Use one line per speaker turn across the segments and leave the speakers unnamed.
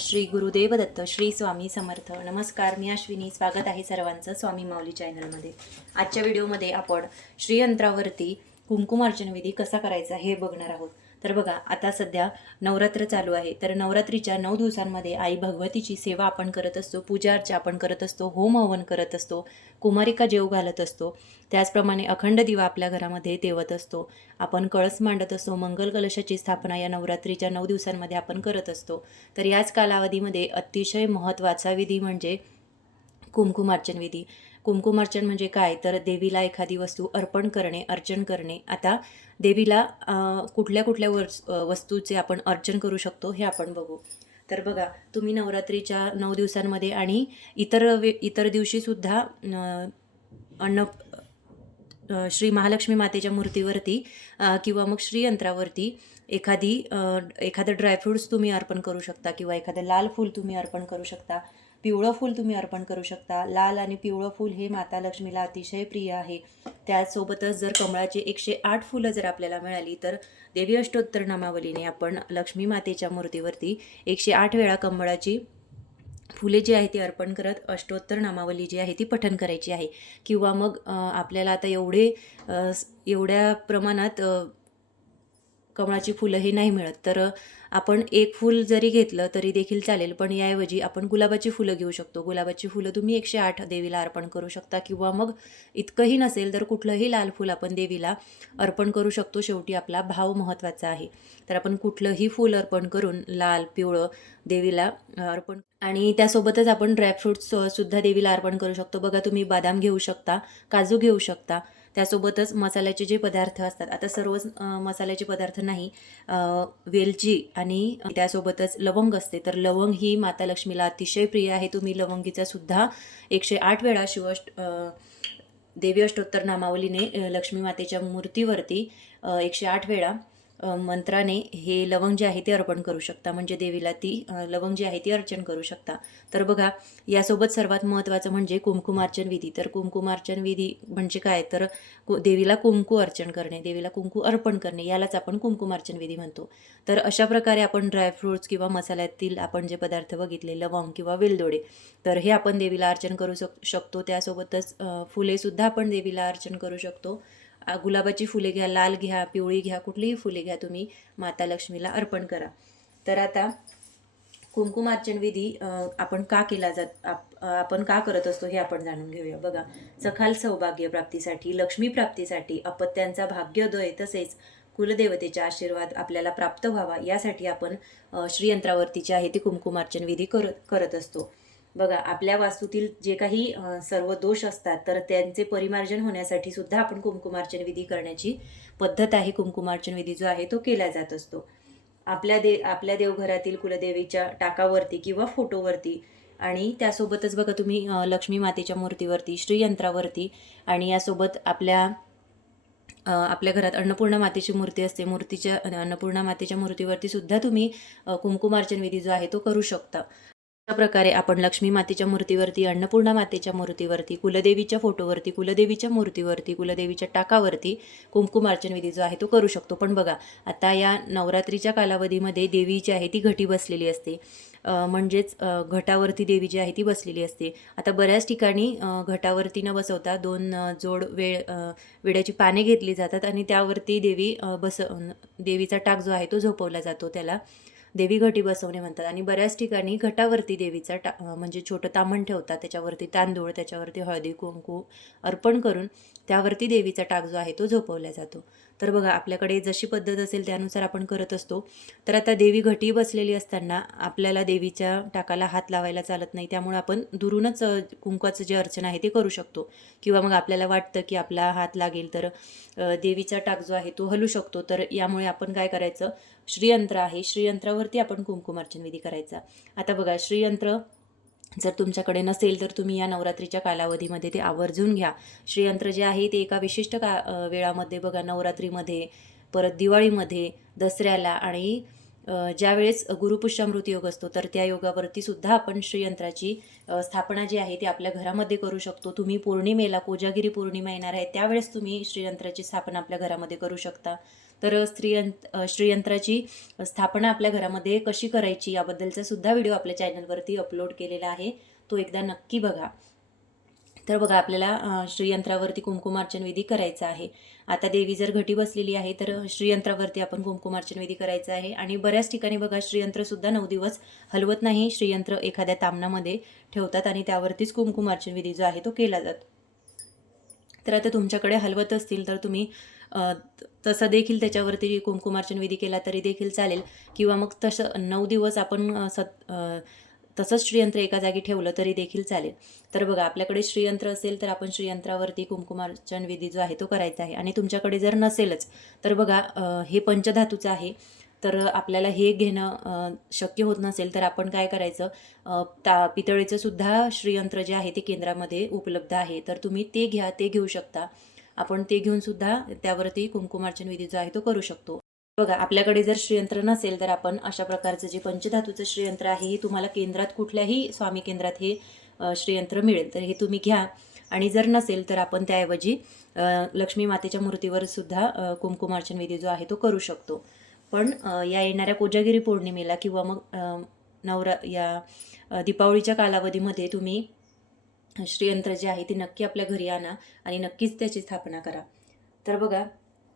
श्री गुरुदेव दत्त श्री स्वामी समर्थ. नमस्कार मी अश्विनी. स्वागत आहे सर्वांचं स्वामी माऊली चॅनलमध्ये. आजच्या व्हिडिओमध्ये आपण श्रीयंत्रावरती कुंकुमार्चन विधी कसा करायचा हे बघणार आहोत. तर बघा आता सध्या नवरात्र चालू आहे. तर नवरात्रीच्या नऊ दिवसांमध्ये आई भगवतीची सेवा आपण करत असतो पूजा अर्चा आपण करत असतो होम हवन करत असतो कुमारिका जेव घालत असतो. त्याचप्रमाणे अखंड दिवा आपल्या घरामध्ये तेवत असतो. आपण कळस मांडत असतो मंगल कलशाची स्थापना या नवरात्रीच्या नऊ दिवसांमध्ये आपण करत असतो. तर याच कालावधीमध्ये अतिशय महत्त्वाचा विधी म्हणजे कुमकुमार्चन विधी. कुमकुम अर्चन म्हणजे काय? तर देवीला एखादी वस्तू अर्पण करणे अर्चन करणे. आता देवीला कुठल्या कुठल्या वस वस्तूचे आपण अर्चन करू शकतो हे आपण बघू. तर बघा तुम्ही नवरात्रीच्या नऊ दिवसांमध्ये आणि इतर वे इतर दिवशीसुद्धा अन्न श्री महालक्ष्मी मातेच्या मूर्तीवरती किंवा मग श्रीयंत्रावरती एखादी एखादं ड्रायफ्रूट्स तुम्ही अर्पण करू शकता किंवा एखादं लाल फूल तुम्ही अर्पण करू शकता. पिवळं फूल तुम्ही अर्पण करू शकता. लाल आणि पिवळं फूल हे माता लक्ष्मीला अतिशय प्रिय आहे. त्यासोबतच जर कमळाची एकशे आठ फुलं जर आपल्याला मिळाली तर देवी अष्टोत्तर नामावलीने आपण लक्ष्मी मातेच्या मूर्तीवरती एकशे आठ वेळा कमळाची फुले जी आहे ती अर्पण करत अष्टोत्तर नामावली जी आहे ती पठन करायची आहे. किंवा मग आपल्याला आता एवढे एवढ्या प्रमाणात कमळाची फुलं हे नाही मिळत. तर आपण एक फूल जरी घेतलं तरी देखील चालेल पण याऐवजी आपण गुलाबाची फुलं घेऊ शकतो. गुलाबाची फुलं तुम्ही एकशे आठ देवीला अर्पण करू शकता किंवा मग इतकंही नसेल तर कुठलंही लाल फूल आपण देवीला अर्पण करू शकतो. शेवटी आपला भाव महत्त्वाचा आहे. तर आपण कुठलंही फूल अर्पण करून लाल पिवळं देवीला अर्पण आणि त्यासोबतच आपण ड्रायफ्रूट्स सुद्धा देवीला अर्पण करू शकतो. बघा तुम्ही बदाम घेऊ शकता काजू घेऊ शकता त्यासोबतच मसाल्याचे जे पदार्थ असतात आता सर्वच मसाल्याचे पदार्थ नाही वेलची आणि त्यासोबतच लवंग असते. तर लवंग ही माता लक्ष्मीला अतिशय प्रिय आहे. तुम्ही लवंगीचा सुद्धा एकशे आठ वेळा शिवष्ट देवी अष्टोत्तर नामावलीने लक्ष्मी मातेच्या मूर्तीवरती एकशे आठ वेळा मंत्राने हे लवंग जे आहे ते अर्पण करू शकता. म्हणजे देवीला ती लवंग जी आहे ती अर्चन करू शकता. तर बघा यासोबत सर्वात महत्त्वाचं म्हणजे कुंकुमार्चन विधी. तर कुंकुमार्चन विधी म्हणजे काय? तर कु देवीला कुंकू अर्चन करणे देवीला कुंकू अर्पण करणे यालाच आपण कुंकुमार्चन विधी म्हणतो. तर अशा प्रकारे आपण ड्रायफ्रूट्स किंवा मसाल्यातील आपण जे पदार्थ बघितले लवंग किंवा वेलदोडे तर हे आपण देवीला अर्चन करू शक शकतो. त्यासोबतच फुलेसुद्धा आपण देवीला अर्चन करू शकतो. गुलाबाची फुले घ्या लाल घ्या पिवळी घ्या कुठलीही फुले घ्या तुम्ही माता लक्ष्मीला अर्पण करा. तर आता कुंकुमार्चन विधी आपण का केला जात आप- आपण का करत असतो हे आपण जाणून घेऊया. बघा सखाल सौभाग्य प्राप्तीसाठी लक्ष्मी प्राप्तीसाठी अपत्यांचा भाग्योदय तसेच कुलदेवतेचा आशीर्वाद आपल्याला प्राप्त व्हावा यासाठी आपण श्रीयंत्रावरती जे आहे ते कुंकुमार्चन विधी करत करत असतो. बघा आपल्या वास्तूतील जे काही सर्व दोष असतात तर त्यांचे परिमार्जन होण्यासाठी सुद्धा आपण कुंकुमार्चन विधी करण्याची पद्धत आहे. कुंकुमार्चन विधी जो आहे तो केला जात असतो. आपल्या दे आपल्या देवघरातील कुलदेवीच्या टाकावरती किंवा फोटोवरती आणि त्यासोबतच बघा तुम्ही लक्ष्मी मातेच्या मूर्तीवरती श्रीयंत्रावरती आणि यासोबत आपल्या आपल्या घरात अन्नपूर्णा मातेची मूर्ती असते. मूर्तीच्या अन्नपूर्णा मातेच्या मूर्तीवरती सुद्धा तुम्ही कुंकुमार्चन विधी जो आहे तो करू शकता. अशा प्रकारे आपण लक्ष्मी मातेच्या मूर्तीवरती अन्नपूर्णा मातेच्या मूर्तीवरती कुलदेवीच्या फोटोवरती कुलदेवीच्या मूर्तीवरती कुलदेवीच्या टाकावरती कुंकुमार्चन विधी जो आहे तो करू शकतो. पण बघा आता या नवरात्रीच्या कालावधीमध्ये देवी जी आहे ती घटी बसलेली असते. म्हणजेच घटावरती देवी जी आहे ती बसलेली असते. आता बऱ्याच ठिकाणी घटावरती न बसवता दोन जोड वेळ वेड्याची पाने घेतली जातात आणि त्यावरती देवी बस देवीचा टाक जो आहे तो झोपवला जातो त्याला. देवी घटी बसवणे म्हणतात. आणि बऱ्याच ठिकाणी घटावरती देवीचा टा म्हणजे छोटं तामण ठेवतात. त्याच्यावरती तांदूळ त्याच्यावरती हळदी कुंकू अर्पण करून त्यावरती देवीचा टाक जो आहे तो झोपवला जातो. तर बघा आपल्याकडे जशी पद्धत असेल त्यानुसार आपण करत असतो. तर आता देवी घटी बसलेली असताना आपल्याला देवीच्या टाकाला हात लावायला चालत नाही. त्यामुळे आपण दुरूनच कुंकवाचं जे अर्चना आहे ते करू शकतो. किंवा मग आपल्याला वाटतं की आपला हात लागेल तर देवीचा टाक जो आहे तो हलू शकतो. तर यामुळे आपण काय करायचं? श्रीयंत्र आहे. श्रीयंत्रावरती आपण कुंकुमार्चन विधी करायचा. आता बघा श्रीयंत्र जर तुमच्याकडे नसेल तर तुम्ही या नवरात्रीच्या कालावधीमध्ये ते आवर्जून घ्या. श्रीयंत्र जे आहे ते एका विशिष्ट का वेळामध्ये बघा नवरात्रीमध्ये परत दिवाळीमध्ये दसऱ्याला आणि ज्यावेळेस गुरुपुष्यामृत योग असतो तर त्या योगावरती सुद्धा आपण श्रीयंत्राची स्थापना जी आहे ती आपल्या घरामध्ये करू शकतो. तुम्ही पौर्णिमेला कोजागिरी पौर्णिमा येणार आहे त्यावेळेस तुम्ही श्रीयंत्राची स्थापना आपल्या घरामध्ये करू शकता. तर स्त्रियंत श्रीयंत्राची स्थापना आपल्या घरामध्ये कशी करायची याबद्दलचा सुद्धा व्हिडिओ आपल्या चॅनलवरती अपलोड केलेला आहे. तो एकदा नक्की बघा. तर बघा आपल्याला श्रीयंत्रावरती कुंकुमार्चन विधी करायचा आहे. आता देवी जर घटी बसलेली आहे तर श्रीयंत्रावरती आपण कुंकुमार्चन विधी करायचा आहे. आणि बऱ्याच ठिकाणी बघा श्रीयंत्रसुद्धा नऊ दिवस हलवत नाही. श्रीयंत्र एखाद्या तामणामध्ये ठेवतात आणि त्यावरतीच कुंकुमार्चन विधी जो आहे तो केला जातो. तर आता तुमच्याकडे हलवत असतील तर तुम्ही तसं देखील त्याच्यावरती कुंकुमार्चन विधी केला तरी देखील चालेल. किंवा मग तसं नऊ दिवस आपण सत तसंच श्रीयंत्र एका जागी ठेवलं तरी देखील चालेल. तर बघा आपल्याकडे श्रीयंत्र असेल तर आपण श्रीयंत्रावरती कुंकुमार्चन विधी जो आहे तो करायचा आहे. आणि तुमच्याकडे जर नसेलच तर बघा हे पंचधातूचं आहे. तर आपल्याला हे घेणं शक्य होत नसेल तर आपण काय करायचं ता पितळेचं सुद्धा श्रीयंत्र जे आहे ते केंद्रामध्ये उपलब्ध आहे. तर तुम्ही ते घ्या ते घेऊ शकता. आपण ते घेऊन सुद्धा त्यावरती कुंकुमार्चन विधी जो आहे तो करू शकतो. बघा आपल्याकडे जर श्रीयंत्र नसेल तर आपण अशा प्रकारचं जे पंचधातूचं श्रीयंत्र आहे हे तुम्हाला केंद्रात कुठल्याही स्वामी केंद्रात हे श्रीयंत्र मिळेल. तर हे तुम्ही घ्या. आणि जर नसेल तर आपण त्याऐवजी लक्ष्मी मातेच्या मूर्तीवर सुद्धा कुंकुमार्चन विधी जो आहे तो करू शकतो. पण या येणाऱ्या कोजागिरी पौर्णिमेला किंवा मग नवरा या दीपावळीच्या दीपावलीच्या कालावधीमध्ये तुम्ही श्रीयंत्र जे आहे ते नक्की आपल्या घरी आणा आणि नक्कीच त्याची स्थापना करा. तर बघा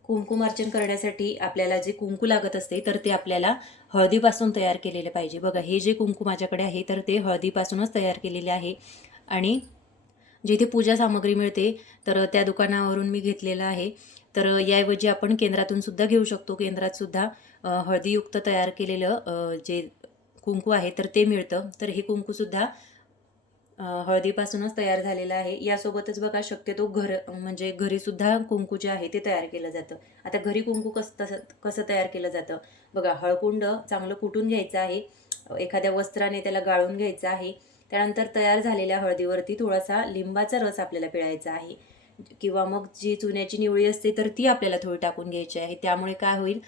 कुंकुमार्चन करण्यासाठी आपल्याला जे कुंकू लागत असते तर ते आपल्याला हळदीपासून तयार केलेले पाहिजे. बघा हे जे कुंकू माझ्याकडे आहे तर ते हळदीपासूनच तयार केलेले आहे. आणि जिथे पूजा सामग्री मिळते तर त्या दुकानावरून मी घेतलेलं आहे. तर याऐवजी आपण केंद्रातून सुद्धा घेऊ शकतो. केंद्रात सुद्धा हळदीयुक्त तयार केलेलं जे कुंकू आहे तर ते मिळतं. तर हे कुंकूसुद्धा हळदीपासूनच तयार झालेलं आहे. यासोबतच बघा शक्यतो घर म्हणजे घरीसुद्धा कुंकू जे आहे ते तयार केलं जातं. आता घरी कुंकू कसं तसं कसं तयार केलं जातं? बघा हळकुंड चांगलं कुटून घ्यायचं आहे. एखाद्या वस्त्राने त्याला गाळून घ्यायचं आहे. त्यानंतर तयार झालेल्या हळदीवरती थोडासा लिंबाचा रस आपल्याला पिळायचा आहे. किंवा मग जी चुन्याची निवळी असते तर ती आपल्याला थोडी टाकून घ्यायची आहे. त्यामुळे काय होईल?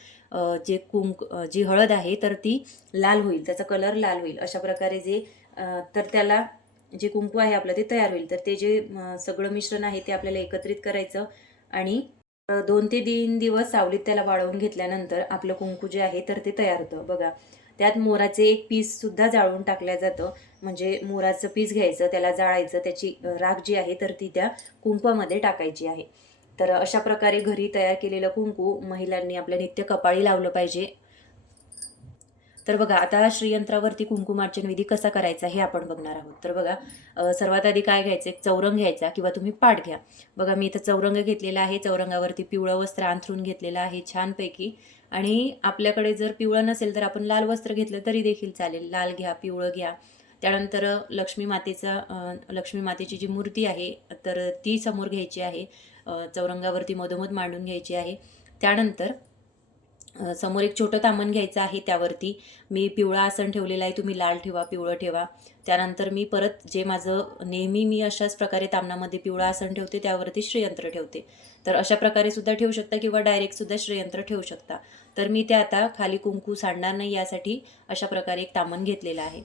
जे कुंक जी हळद आहे तर ती लाल होईल. त्याचा कलर लाल होईल. अशा प्रकारे जे तर त्याला जे कुंकू आहे आपलं ते तयार होईल. तर ते जे सगळं मिश्रण आहे ते आपल्याला एकत्रित करायचं आणि दोन ते तीन दिवस सावलीत त्याला वाळवून घेतल्यानंतर आपलं कुंकू जे आहे तर ते तयार होतं. बघा त्यात मोराचे एक पीस सुद्धा जाळून टाकलं जातं. म्हणजे मोराचं पीस घ्यायचं त्याला जाळायचं त्याची राख जी आहे तर ती त्या कुंकवामध्ये टाकायची आहे. तर अशा प्रकारे घरी तयार केलेलं कुंकू महिलांनी आपल्या नित्य कपाळी लावलं पाहिजे. तर बघा आता श्रीयंत्रावरती कुंकुमार्चन विधी कसा करायचा हे आपण बघणार आहोत. तर बघा सर्वात आधी काय घ्यायचं? एक चौरंग घ्यायचा किंवा तुम्ही पाट घ्या. बघा मी इथं चौरंग घेतलेला आहे. चौरंगावरती पिवळं वस्त्र अंथरून घेतलेलं आहे छानपैकी. आणि आपल्याकडे जर पिवळं नसेल तर आपण लाल वस्त्र घेतलं तरी देखील चालेल. लाल घ्या पिवळं घ्या. त्यानंतर लक्ष्मी मातेचा लक्ष्मी मातेची जी मूर्ती आहे तर ती समोर घ्यायची आहे. चौरंगावरती मधोमध मांडून घ्यायची आहे. त्यानंतर समोर एक छोटं तामण घ्यायचं आहे त्यावरती. मी पिवळा आसन ठेवलेलं आहे तुम्ही लाल ठेवा पिवळं ठेवा. त्यानंतर मी परत जे माझं नेहमी मी अशाच प्रकारे तामणामध्ये पिवळा आसन ठेवते त्यावरती श्रेयंत्र ठेवते. तर अशा प्रकारे सुद्धा ठेवू शकता किंवा डायरेक्ट सुद्धा श्रेयंत्र ठेवू शकता. तर मी ते आता खाली कुंकू सांडणार नाही यासाठी अशा प्रकारे एक तामण घेतलेलं आहे.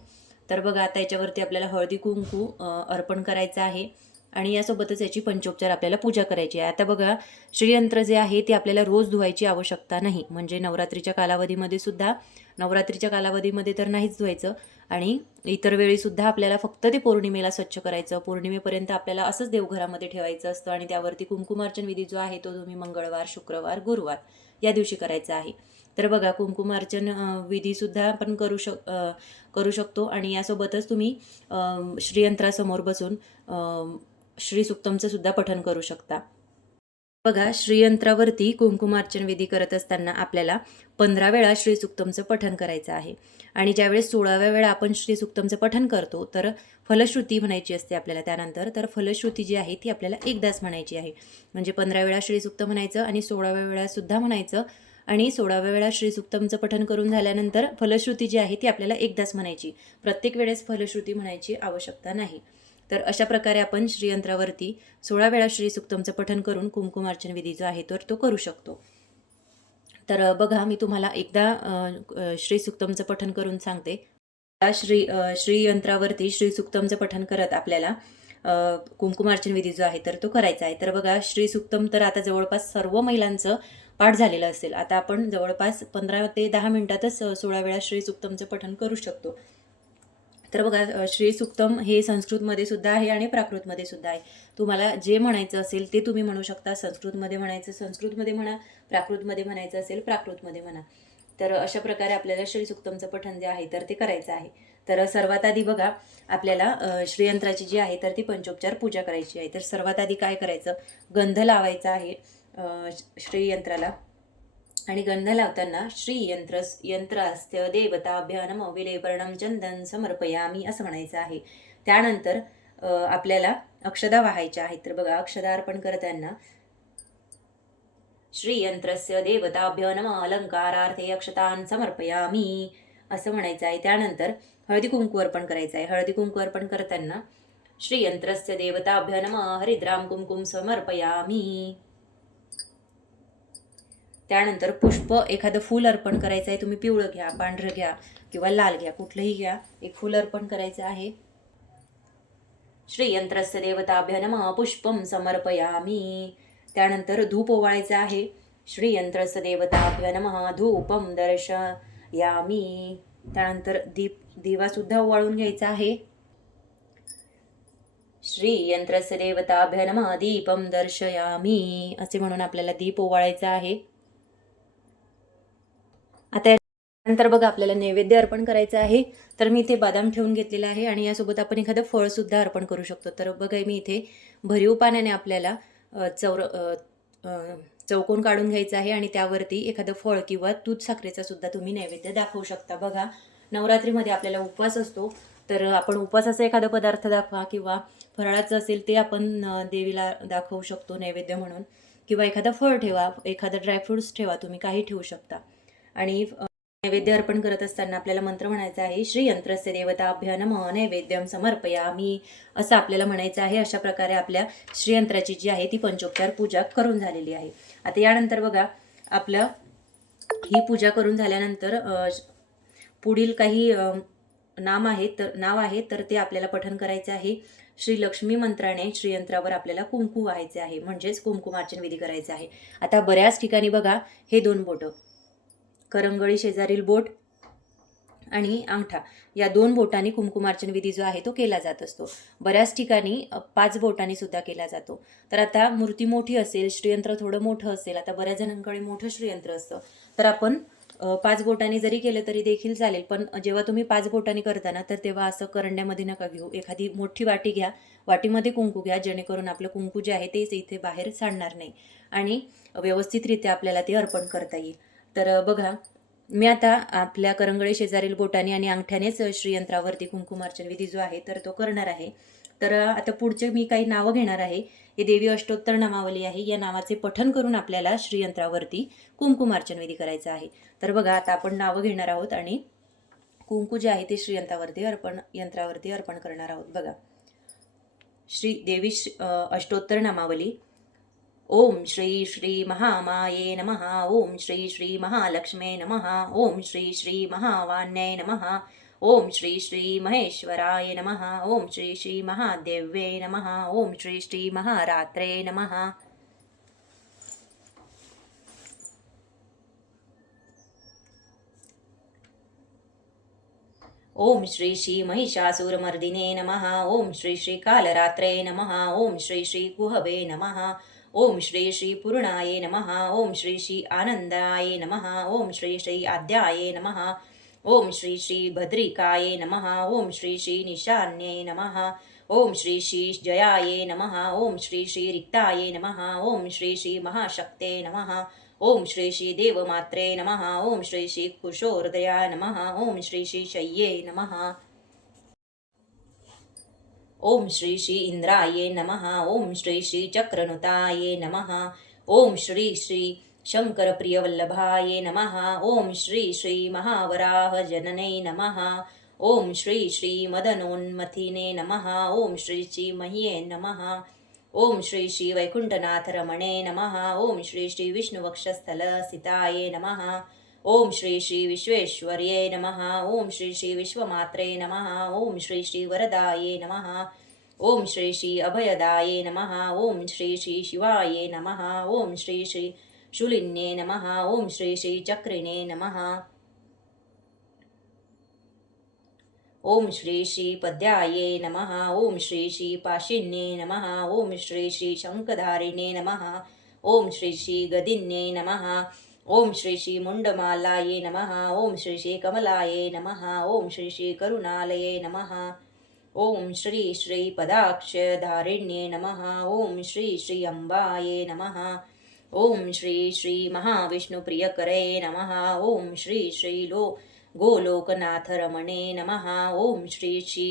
तर बघा आता याच्यावरती आपल्याला हळदी कुंकू अर्पण करायचं आहे. आणि यासोबतच याची पंचोपचार आपल्याला पूजा करायची आहे. आता बघा श्रीयंत्र जे आहे ते आपल्याला रोज धुवायची आवश्यकता नाही. म्हणजे नवरात्रीच्या कालावधीमध्ये सुद्धा नवरात्रीच्या कालावधीमध्ये तर नाहीच धुवायचं. आणि इतर वेळीसुद्धा आपल्याला फक्त ते पौर्णिमेला स्वच्छ करायचं. पौर्णिमेपर्यंत आपल्याला असंच देवघरामध्ये ठेवायचं असतं आणि त्यावरती कुंकुमार्चन विधी जो आहे तो तुम्ही मंगळवार शुक्रवार गुरुवार या दिवशी करायचा आहे. तर बघा कुंकुमार्चन विधीसुद्धा आपण करू शक करू शकतो. आणि यासोबतच तुम्ही श्रीयंत्रासमोर बसून श्री सुक्तमचं सुद्धा पठन करू शकता. बघा श्रीयंत्रावरती कुंकुमार्चन विधी करत असताना आपल्याला पंधरा वेळा श्री सुक्तमचं पठन करायचं आहे. आणि ज्यावेळेस सोळाव्या वेळा आपण श्री सुक्तमचं पठन करतो तर फलश्रुती म्हणायची असते आपल्याला त्यानंतर. तर फलश्रुती जी आहे ती आपल्याला एकदाच म्हणायची आहे. म्हणजे पंधरा वेळा श्री सुक्त म्हणायचं आणि सोळाव्या वेळा सुद्धा म्हणायचं. आणि सोळाव्या वेळा श्री सुक्तमचं करून झाल्यानंतर फलश्रुती जी आहे ती आपल्याला एकदाच म्हणायची. प्रत्येक वेळेस फलश्रुती म्हणायची आवश्यकता नाही. तर अशा प्रकारे आपण श्रीयंत्रावरती सोळा वेळा श्री सुक्तमचं पठन करून कुंकुमार्चन विधी जो आहे तर तो करू शकतो. तर बघा मी तुम्हाला एकदा श्री सुक्तमचं पठन करून सांगते. श्री श्रीयंत्रावरती श्री सुक्तमचं पठन करत आपल्याला कुंकुमार्चन विधी जो आहे तर तो करायचा आहे. तर बघा श्री सुक्तम तर आता जवळपास सर्व महिलांचं पाठ झालेलं असेल. आता आपण जवळपास पंधरा ते दहा मिनिटातच सोळा वेळा श्री सुक्तमचं पठन करू शकतो. तर बघा अ, श्री सुक्तम हे संस्कृतमध्ये सुद्धा आहे आणि प्राकृतमध्ये सुद्धा आहे. तुम्हाला जे म्हणायचं असेल ते तुम्ही म्हणू शकता. संस्कृतमध्ये म्हणायचं संस्कृतमध्ये म्हणा प्राकृतमध्ये म्हणायचं असेल प्राकृतमध्ये म्हणा. तर अशा प्रकारे आपल्याला श्री सुक्तमचं पठण जे आहे तर ते करायचं आहे. तर सर्वात आधी बघा आपल्याला श्रीयंत्राची जी आहे तर ती पंचोपचार पूजा करायची आहे. तर सर्वात आधी काय करायचं? गंध लावायचा आहे श्रीयंत्राला. आणि गंध लावताना श्री यंत्र यंत्रास्त्य देवताभ्यानम विलेपर्णम चंदन समर्पयामी असं म्हणायचं आहे. त्यानंतर आपल्याला अक्षदा वाहायच्या आहेत. तर बघा अक्षदा अर्पण करताना श्रीयंत्रस्य देवताभ्य नम अलंकारार्थे अक्षतान समर्पयामी असं म्हणायचं आहे. त्यानंतर हळदी कुंकू अर्पण करायचं आहे. हळदी कुंकू अर्पण करताना श्रीयंत्रस्य देवताभ्य नम हरिद्राम कुंकुम समर्पयामी त्यानंतर पुष्प एखादं फूल अर्पण करायचं आहे तुम्ही पिवळं घ्या पांढरं घ्या किंवा लाल घ्या कुठलंही घ्या. एक फूल अर्पण करायचं आहे. श्रीयंत्रस्य देवताभ्यनम पुष्पम समर्पयामी. त्यानंतर धूप ओवाळायचं आहे. श्रीयंत्रस्य देवताभ्य धूपम धूपम दर्शयामी. त्यानंतर दीप दिवासुद्धा ओवाळून घ्यायचा आहे. श्रीयंत्रस्य देवताभ्यनम दीपम दर्शयामी. असे म्हणून आपल्याला दीप ओवाळायचा आहे. आता नंतर बघा आपल्याला नैवेद्य अर्पण करायचं आहे. तर मी इथे बदाम ठेवून घेतलेला आहे आणि यासोबत आपण एखादं फळसुद्धा अर्पण करू शकतो. तर बघा मी इथे भरीव पाण्याने आपल्याला चौर चौकोन काढून घ्यायचं आहे आणि त्यावरती एखादं फळ किंवा दूध साखरेचा सुद्धा तुम्ही नैवेद्य दाखवू शकता. बघा नवरात्रीमध्ये आपल्याला उपवास असतो. तर आपण उपवासाचा एखादा पदार्थ दाखवा किंवा फराळाचं असेल ते आपण देवीला दाखवू शकतो नैवेद्य म्हणून. किंवा एखादं फळ ठेवा एखादं ड्रायफ्रुट्स ठेवा तुम्ही काही ठेवू शकता. आणि नैवेद्य अर्पण करत असताना आपल्याला मंत्र म्हणायचा आहे श्री यंत्रस्य देवता अभ्यानम नैवेद्यम समर्पयामी. असं आपल्याला म्हणायचं आहे. अशा प्रकारे आपल्या श्रीयंत्राची जी आहे ती पंचोपचार पूजा करून झालेली आहे. आता यानंतर बघा आपलं ही पूजा करून झाल्यानंतर पुढील काही नाम आहे तर नाव आहे तर ते आपल्याला पठन करायचे आहे. श्री लक्ष्मी मंत्राने श्रीयंत्रावर आपल्याला कुंकू व्हायचे आहे. म्हणजेच कुंकुमार्चन विधी करायचे आहे. आता बऱ्याच ठिकाणी बघा हे दोन बोटं. करंगळी शेजारील बोट आणि अंगठा. या दोन बोटांनी कुमकुमार्चन विधी जो आहे तो केला जात असतो. बऱ्याच ठिकाणी पाच बोटांनी सुद्धा केला जातो. तर आता मूर्ती मोठी असेल श्रीयंत्र थोडं मोठं असेल आता बऱ्याच जणांकडे मोठं श्रीयंत्र असतं. तर आपण पाच बोटांनी जरी केलं तरी देखील चालेल पण जेव्हा तुम्ही पाच बोटांनी करताना तर तेव्हा असं करंड्यामध्ये नका घेऊ. एखादी मोठी वाटी घ्या. वाटीमध्ये कुंकू घ्या जेणेकरून आपलं कुंकू जे आहे तेच इथे बाहेर सांडणार नाही. आणि व्यवस्थितरित्या आपल्याला ते अर्पण करता येईल. तर बघा मी आता आपल्या करंगळे शेजारील बोटाने आणि अंगठ्यानेच श्रीयंत्रावरती कुंकुमार्चन विधी जो आहे तर तो करणार आहे. तर आता पुढचे मी काही नावं घेणार आहे. हे देवी अष्टोत्तर नामावली आहे. या नावाचे पठन करून आपल्याला श्रीयंत्रावरती कुंकुमार्चन विधी करायचा आहे. तर बघा आता आपण नावं घेणार आहोत आणि कुंकू जे आहे ते श्रीयंत्रावरती अर्पण यंत्रावरती अर्पण करणार आहोत. बघा श्री देवी श्री अष्टोत्तर नामावली. ओम श्री श्री महामाये नमः ओम श्री श्री महालक्ष्मे नमः ओम श्री श्री महावान्यै नमः ओम श्री श्री महेश्वराय नमः ओम श्री श्री महादेव्ये नमः ओम श्री श्री महारात्रे नमः। ओम श्री श्री महिषासुरमर्दिने नमः ओम श्री श्री कालरात्रे नमः ओम श्री श्री गुहवे नमः ओम श्री श्री पूर्णाय नमः ओम श्री श्री आनंदाय नमः ओम श्री श्री आद्याय नमः ओम श्री श्री भद्रिकाय नमः ओम श्री श्री निशान्ये नमः ओम श्री श्री जयाय नमः ओम श्री श्री रिक्ताय नमः ओम श्री श्री महाशक्ते नमः ओम श्री श्री देवमात्रे नमः ओम श्री श्री कुशोर्दया नमः ओम श्री श्री शय्ये नमः ओम श्री श्री इंद्राये नमः ओम श्री श्री चक्रनुताये नमः ओम श्री श्री शङ्करप्रियवल्लभाये नमः ओम श्री श्री महावराह जनने नमः ओम श्री श्री मदनोन्मथिने नमः ओम श्री श्री मह्ये नमः ओम श्री श्री वैकुंठनाथ रमणे नमः ओम श्री श्री विष्णुवक्षस्थलसिताय नमः ओम श्री श्री विश्वेश्वर्ये नमः ओम श्री श्री विश्वमात्रे नमः ओम श्री श्री वरदाये नमः ओम श्री श्री अभयदाये नमः ओम श्री श्री शिवाये नमः ओम श्री श्री शूलिन्ये नमः ओम श्री श्री चक्रिणे नमः ओम श्री श्री पद्याये नमः ओम श्री श्री पाशिन्ये नमः ओम श्री श्री शङ्खधारिणे नमः ओम श्री श्री गदिन्ये नमः ओम श्री श्री मुण्डमालाये नमः ओम श्री श्री कमलाये नमः ओम श्री श्री करुणालये नमः ओम श्री श्री पदाक्षधारिण्ये नमः ओम श्री श्री अम्बाये नमः ओम श्री श्री महाविष्णुप्रियकरे नमः ओम श्री श्री लो गोलोकनाथ रमणे नमः ओम श्री श्री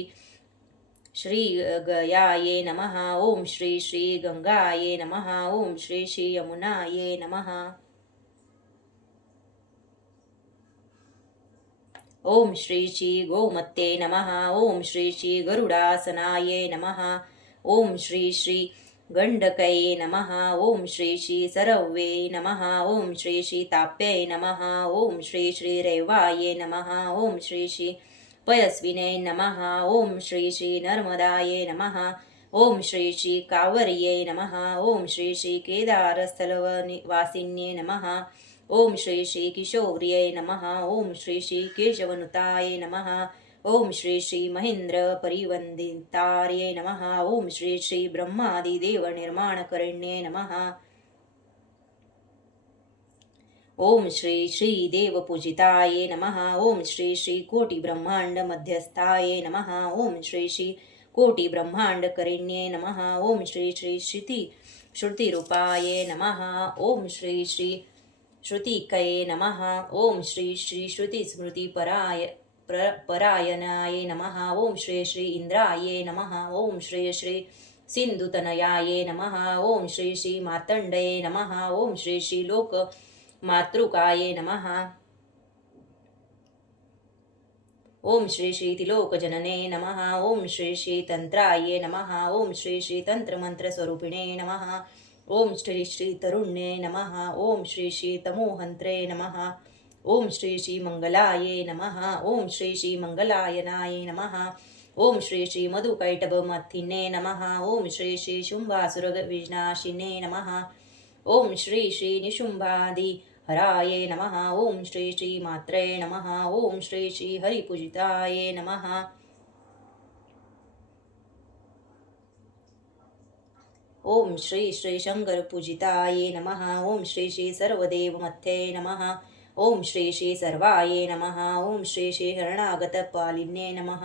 श्री गयाये नमः ओम श्री श्री गंगाये नमः ओम श्री श्री यमुनाये नमः ओम श्री श्री गोमत्ते नमः ओम श्री श्री गरुडासनाय नमः ओम श्री श्री गण्डकये नमः ओम श्री श्री सरवे नमः ओम श्री श्री ताप्यये नमः ओम श्री श्री रेवाये नमः ओम श्री श्री पयस्विने नमः ओम श्री श्री नर्मदाये नमः ओम श्री श्री कावर्ये नमः ओम श्री श्री केदारस्थलवासिन्ये नमः ओम श्री श्री किशोर्ये नमः ओम श्री श्री केशवनुताय नमः ओम श्री श्री महेंद्र परिवंदितार्ये नमः ओम श्री श्री ब्रह्मादिदेव निर्माणकरण्ये नमः। ओम श्री श्री देवपूजिताये नमः ओम श्री श्री कोटिब्रह्माण्ड मध्यस्थाये नमः ओम श्री श्री कोटि करिण्ये नमः ओम श्री श्री श्रुति श्रुतिरूपाये नमः ओम श्री श्री श्रुतिकये नमः। ॐ श्री श्री श्रुतिस्मृतिपराय प्र परायणाय नमः। ॐ श्री श्री इन्द्राय नमः। ॐ श्री श्री सिन्धुतनयाय नमः। ॐ श्री श्री मार्तण्डये नमः। ॐ श्री श्री लोक मातृकाये नमः। ॐ श्री श्री तिलोकजनने नमः। ॐ श्री श्री तन्त्राय नमः। ॐ श्री श्री तन्त्रमन्त्रस्वरूपिणे नमः। ओम श्री श्री तरुण्ये नमः ओम श्री श्री तमोहंत्रे नमः ओम श्री श्री मंगलाये नमः ओम श्री श्री मंगलायनाय नमः ओम श्री श्री मधुकैटभमथिने नमः ओम श्री श्री शुंभासुरविनाशिने नमः ओम श्री श्री निशुंभादि हराये नमः ओम श्री श्री मात्रे नमः ओम श्री श्री हरिपूजिताये नमः ओम श्री श्री शङ्करपूजिताये नमः ओम श्री श्री सर्वदेवमत्थे नमः ओम श्री श्री सर्वाये नमः ओम श्री श्री शरणागतपालिन्ये नमः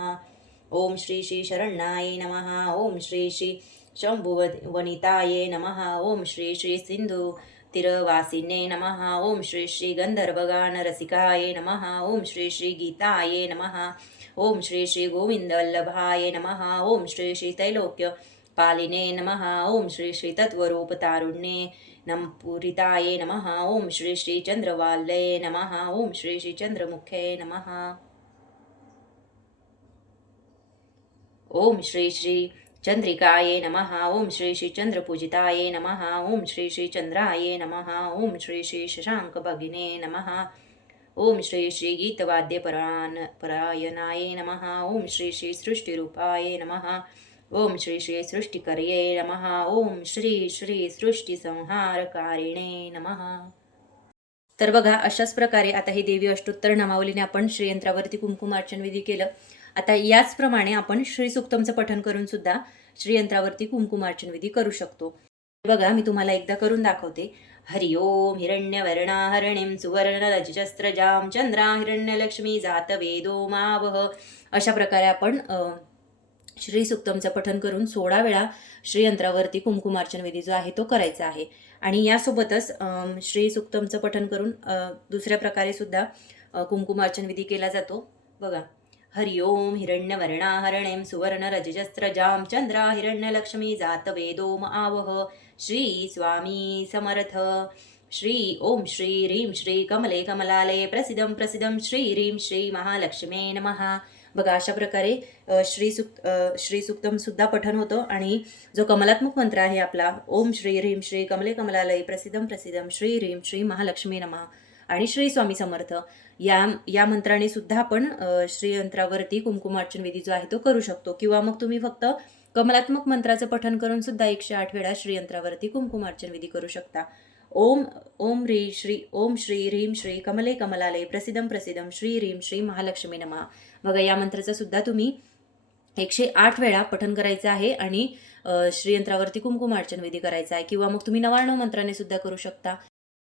ओम श्री श्री शरण्याय नमः ओम श्री श्री शंभुवनिताये नमः ओम श्री श्री सिंधू तिरवासिने नमः ओम श्री श्री गंधर्वगानरसिकाय नमः ओम श्री श्री गीताये नमः ओम श्री श्री गोविन्दवल्लभाय नमः ओम श्री श्री तैलोक्य पालिने नमः। ओम श्री श्री तत्त्वरूपतारुण्ये नम। पूरिताये नमः। ओम श्री श्री चंद्रवाल्ये नमः। ओम श्री श्री चंद्रमुखे नमः। ओम श्री श्री चंद्रिकाये नमः। ओम श्री श्री चंद्रपूजिताये नमः। ओम श्री श्री चन्द्राय नमः। ओम श्री श्री शशाङ्कभगिने नमः। ओम श्री श्री गीतवाद्यपरान परायणाय नमः। ओम श्री श्री सृष्टिरूपाय नमः। ओम श्री श्री सृष्टिकर्ये नमः ओम श्री श्री सृष्टी संहारकारिणे नमः. तर बघा अशाच प्रकारे आता ही देवी अष्टोत्तर नमावलीने आपण श्रीयंत्रावरती कुंकुमार्चन विधी केलं. आता याचप्रमाणे आपण श्री सुक्तमचं पठन करून सुद्धा श्रीयंत्रावरती कुंकुमार्चन विधी करू शकतो. बघा मी तुम्हाला एकदा करून दाखवते. हरि ओम हिरण्यवर्णाहरणीं सुवर्णरजस्त्रजां चंद्रा हिरण्यलक्ष्मी जात वेदो मावह अशा प्रकारे आपण श्री सुक्तमचं पठन करून सोळा वेळा श्रीयंत्रावरती कुंकुमार्चन विधी जो आहे तो करायचा आहे. आणि यासोबतच श्री सुक्तमचं पठन करून दुसऱ्या प्रकारे सुद्धा कुंकुमार्चन विधी केला जातो. बघा हरि ओम सुवर्ण रजजस्त्रजाम चंद्रा हिरण्यलक्ष्मी जात वेदोम आवह श्री स्वामी समर्थ। श्री ओम श्री ह्रीं श्री कमले कमलालये प्रसिद्धं प्रसिद्धं श्री ह्रीं श्री महालक्ष्मे नमः। बघा अशा प्रकारे श्री सुक्त श्री सुक्तम सुद्धा पठन होतं आणि जो कमलात्मक मंत्र आहे आपला ओम श्री ह्रीम श्री कमले कमलालय प्रसिद्धम प्रसिद्धम श्री ह्रीम श्री महालक्ष्मी नमः आणि श्री स्वामी समर्थ. या या मंत्राने सुद्धा आपण श्रीयंत्रावरती कुंकुमार्चन विधी जो आहे तो करू शकतो. किंवा मग तुम्ही फक्त कमलात्मक मंत्राचं पठन करून सुद्धा एकशे आठ वेळा श्रीयंत्रावरती कुंकुमार्चन विधी करू शकता. ओम ओम री श्री ओम श्री ह्रीम श्री कमले कमलालय प्रसिद्धम प्रसिद्धम श्री ह्रीम श्री महालक्ष्मी नमः. बघा या मंत्राचा सुद्धा तुम्ही एकशे आठ वेळा पठन करायचं आहे आणि श्रीयंत्रावरती श्रीयंत्रावरती कुंकुमार्चन विधी करायचा आहे. किंवा मग तुम्ही नवार्ण मंत्राने सुद्धा करू शकता.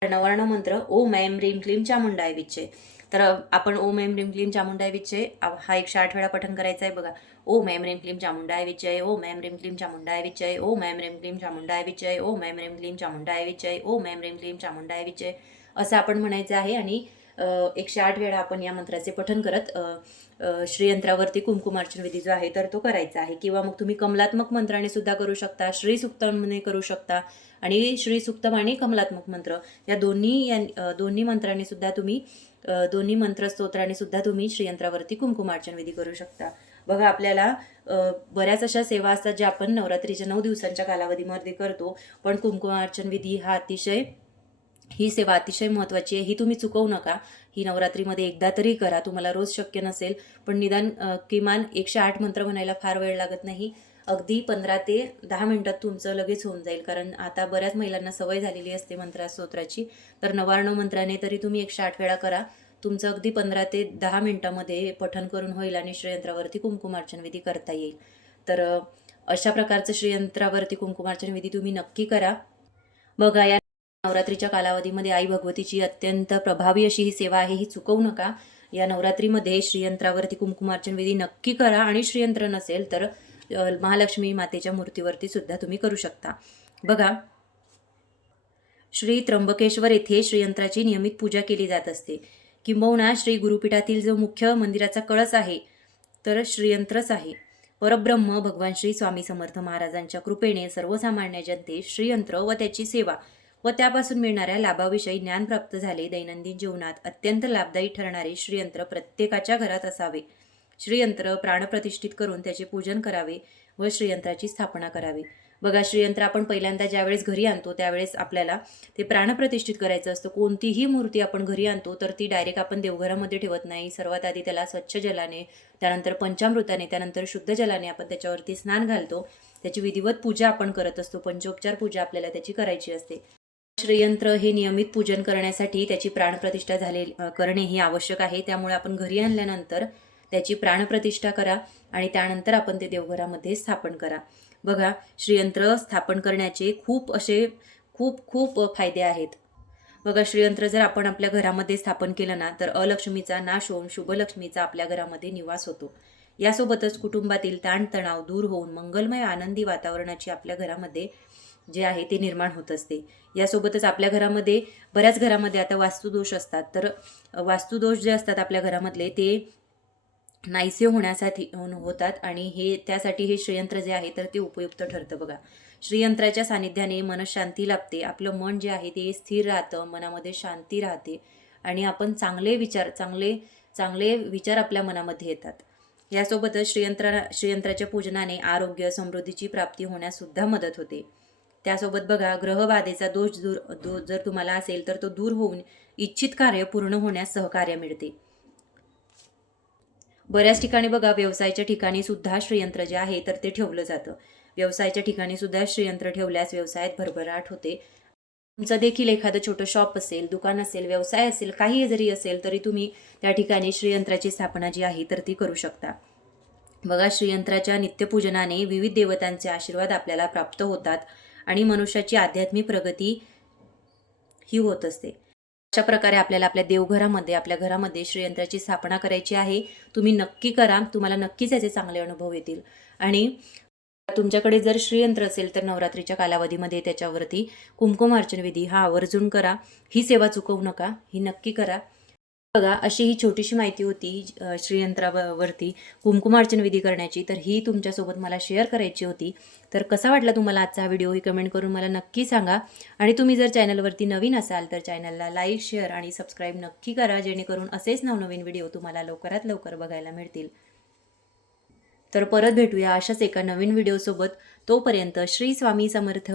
नवार्ण मंत्र ओम ऐम ह्रीम क्लीम चामुंडाय विच्चे. तर आपण ओम एम रिम क्लीम चामुंडाय विच्चे हा एकशे आठ वेळा पठन करायचा आहे बघा. ओम एम रिम क्लीम चामुंडाय विचय ओम एम रिम क्लीम चामुंडाय विचय ओम एम रिम क्लीम चामुंडाय विचय ओम एम रिम क्लीम चामुंडाय विचय ओम एम रिम क्लीम चामुंडाय विचय असं आपण म्हणायचं आहे. आणि एकशे आठ वेळा आपण या मंत्राचे पठन करत श्रीयंत्रावरती कुंकुमार्चन विधी जो आहे तर तो करायचा आहे. किंवा मग तुम्ही कमलात्मक मंत्राने सुद्धा करू शकता श्री सुक्तमने करू शकता आणि श्री सुक्तम आणि कमलात्मक मंत्र. या दोन्ही या दोन्ही मंत्राने सुद्धा तुम्ही दोन्ही मंत्रस्तोत्राने सुद्धा तुम्ही श्रीयंत्रावरती कुंकुमार्चन विधी करू शकता. बघा आपल्याला बऱ्याच अशा सेवा असतात ज्या आपण नवरात्रीच्या नऊ दिवसांच्या कालावधीमध्ये करतो. पण कुंकुमार्चन विधी हा अतिशय ही सेवा अतिशय महत्त्वाची आहे. ही तुम्ही चुकवू नका. ही नवरात्रीमध्ये एकदा तरी करा. तुम्हाला रोज शक्य नसेल. पण निदान किमान एकशे आठ मंत्र म्हणायला फार वेळ लागत नाही. अगदी पंधरा ते दहा मिनटात तुमचं लगेच होऊन जाईल. कारण आता बऱ्याच महिलांना सवय झालेली असते मंत्रा स्तोत्राची तर नवार्णव मंत्राने तरी तुम्ही एकशे आठ वेळा करा. तुमचं अगदी पंधरा ते दहा मिनटामध्ये पठन करून होईल आणि श्रीयंत्रावरती कुंकुमार्चन विधी करता येईल. तर अशा प्रकारचं श्रीयंत्रावरती कुंकुमार्चन विधी तुम्ही नक्की करा. बघा या नवरात्रीच्या कालावधीमध्ये आई भगवतीची अत्यंत प्रभावी अशी ही सेवा आहे ही चुकवू नका. या नवरात्रीमध्ये श्रीयंत्रावरती कुंकुमार्चन विधी नक्की करा. आणि श्रीयंत्र नसेल तर महालक्ष्मी मातेच्या मूर्तीवरती सुद्धा तुम्ही करू शकता. बघा श्री त्र्यंबकेश्वर येथे श्रीयंत्राची नियमित पूजा केली जात असते. किंबहुना श्री गुरुपीठातील जो मुख्य मंदिराचा कळस आहे तर श्रीयंत्रच आहे. परब्रह्म भगवान श्री स्वामी समर्थ महाराजांच्या कृपेने सर्वसामान्य जनतेस श्रीयंत्र व त्याची सेवा व त्यापासून मिळणाऱ्या लाभाविषयी ज्ञान प्राप्त झाले. दैनंदिन जीवनात अत्यंत लाभदायी ठरणारे श्रीयंत्र प्रत्येकाच्या घरात असावे. श्रीयंत्र प्राणप्रतिष्ठित करून त्याचे पूजन करावे व श्रीयंत्राची स्थापना करावी. बघा श्रीयंत्र आपण पहिल्यांदा ज्यावेळेस घरी आणतो त्यावेळेस आपल्याला ते प्राणप्रतिष्ठित करायचं असतं. कोणतीही मूर्ती आपण घरी आणतो तर ती डायरेक्ट आपण देवघरामध्ये ठेवत नाही. सर्वात आधी त्याला स्वच्छ जलाने त्यानंतर पंचामृताने त्यानंतर शुद्ध जलाने आपण त्याच्यावरती स्नान घालतो. त्याची विधिवत पूजा आपण करत असतो. पंचोपचार पूजा आपल्याला त्याची करायची असते. श्रीयंत्र हे नियमित पूजन करण्यासाठी त्याची प्राणप्रतिष्ठा झाले करणे हे आवश्यक आहे. त्यामुळे आपण घरी आणल्यानंतर त्याची प्राणप्रतिष्ठा करा आणि त्यानंतर आपण ते देवघरामध्ये स्थापन करा. बघा श्रीयंत्र स्थापन करण्याचे खूप असे खूप खूप फायदे आहेत. बघा श्रीयंत्र जर आपण आपल्या घरामध्ये स्थापन केलं ना तर अलक्ष्मीचा नाश होऊन शुभलक्ष्मीचा आपल्या घरामध्ये निवास होतो. यासोबतच कुटुंबातील ताणतणाव दूर होऊन मंगलमय आनंदी वातावरणाची आपल्या घरामध्ये जे आहे ते निर्माण होत असते. यासोबतच आपल्या घरामध्ये बऱ्याच घरामध्ये आता वास्तुदोष असतात. तर वास्तुदोष जे असतात आपल्या घरामधले ते नाहीसे होण्यासाठी होतात आणि हे त्यासाठी हे श्रीयंत्र जे आहे तर ते उपयुक्त ठरतं बघा. श्रीयंत्राच्या सानिध्याने मनशांती लाभते आपलं मन जे आहे ते स्थिर राहतं मनामध्ये शांती राहते आणि आपण चांगले विचार चांगले चांगले विचार आपल्या मनामध्ये येतात. यासोबतच श्रीयंत्रा श्रीयंत्राच्या पूजनाने आरोग्य समृद्धीची प्राप्ती होण्याससुद्धा मदत होते. त्यासोबत बघा ग्रहबाधेचा दोष दूर दो जर तुम्हाला असेल तर तो दूर होऊन इच्छित कार्य पूर्ण होण्यास सहकार्य मिळते. बऱ्याच ठिकाणी बघा व्यवसायाच्या ठिकाणी सुद्धा श्रीयंत्र जे आहे तर ते ठेवलं जातं. व्यवसायाच्या ठिकाणी सुद्धा श्रीयंत्र ठेवल्यास व्यवसायात भरभराट होते. तुमचं देखील एखादं छोटं शॉप असेल दुकान असेल व्यवसाय असेल काही जरी असेल तरी तुम्ही त्या ठिकाणी श्रीयंत्राची स्थापना जी आहे तर ती करू शकता. बघा श्रीयंत्राच्या नित्यपूजनाने विविध देवतांचे आशीर्वाद आपल्याला प्राप्त होतात आणि मनुष्याची आध्यात्मिक प्रगती ही होत असते. अशा प्रकारे आपल्याला आपल्या देवघरामध्ये आपल्या घरामध्ये श्रीयंत्राची स्थापना करायची आहे. तुम्ही नक्की करा. तुम्हाला नक्कीच याचे चांगले अनुभव येतील. आणि तुमच्याकडे जर श्रीयंत्र असेल तर नवरात्रीच्या कालावधीमध्ये त्याच्यावरती कुंकुमार्चन विधी हा आवर्जून करा. ही सेवा चुकवू नका. ही नक्की करा. बघा अशी ही छोटीशी माहिती होती श्रीयंत्रावरती कुंकुमार्चन विधी करण्याची तर ही तुमच्यासोबत मला शेअर करायची होती. तर कसा वाटला तुम्हाला आजचा हा व्हिडिओ? ही कमेंट करून मला नक्की सांगा. आणि तुम्ही जर चॅनलवरती नवीन असाल तर चॅनलला लाईक शेअर आणि सबस्क्राईब नक्की करा जेणेकरून असेच नवनवीन व्हिडिओ तुम्हाला लवकरात लवकर बघायला मिळतील. तर परत भेटूया अशाच एका नवीन व्हिडिओसोबत. तोपर्यंत श्री स्वामी समर्थ.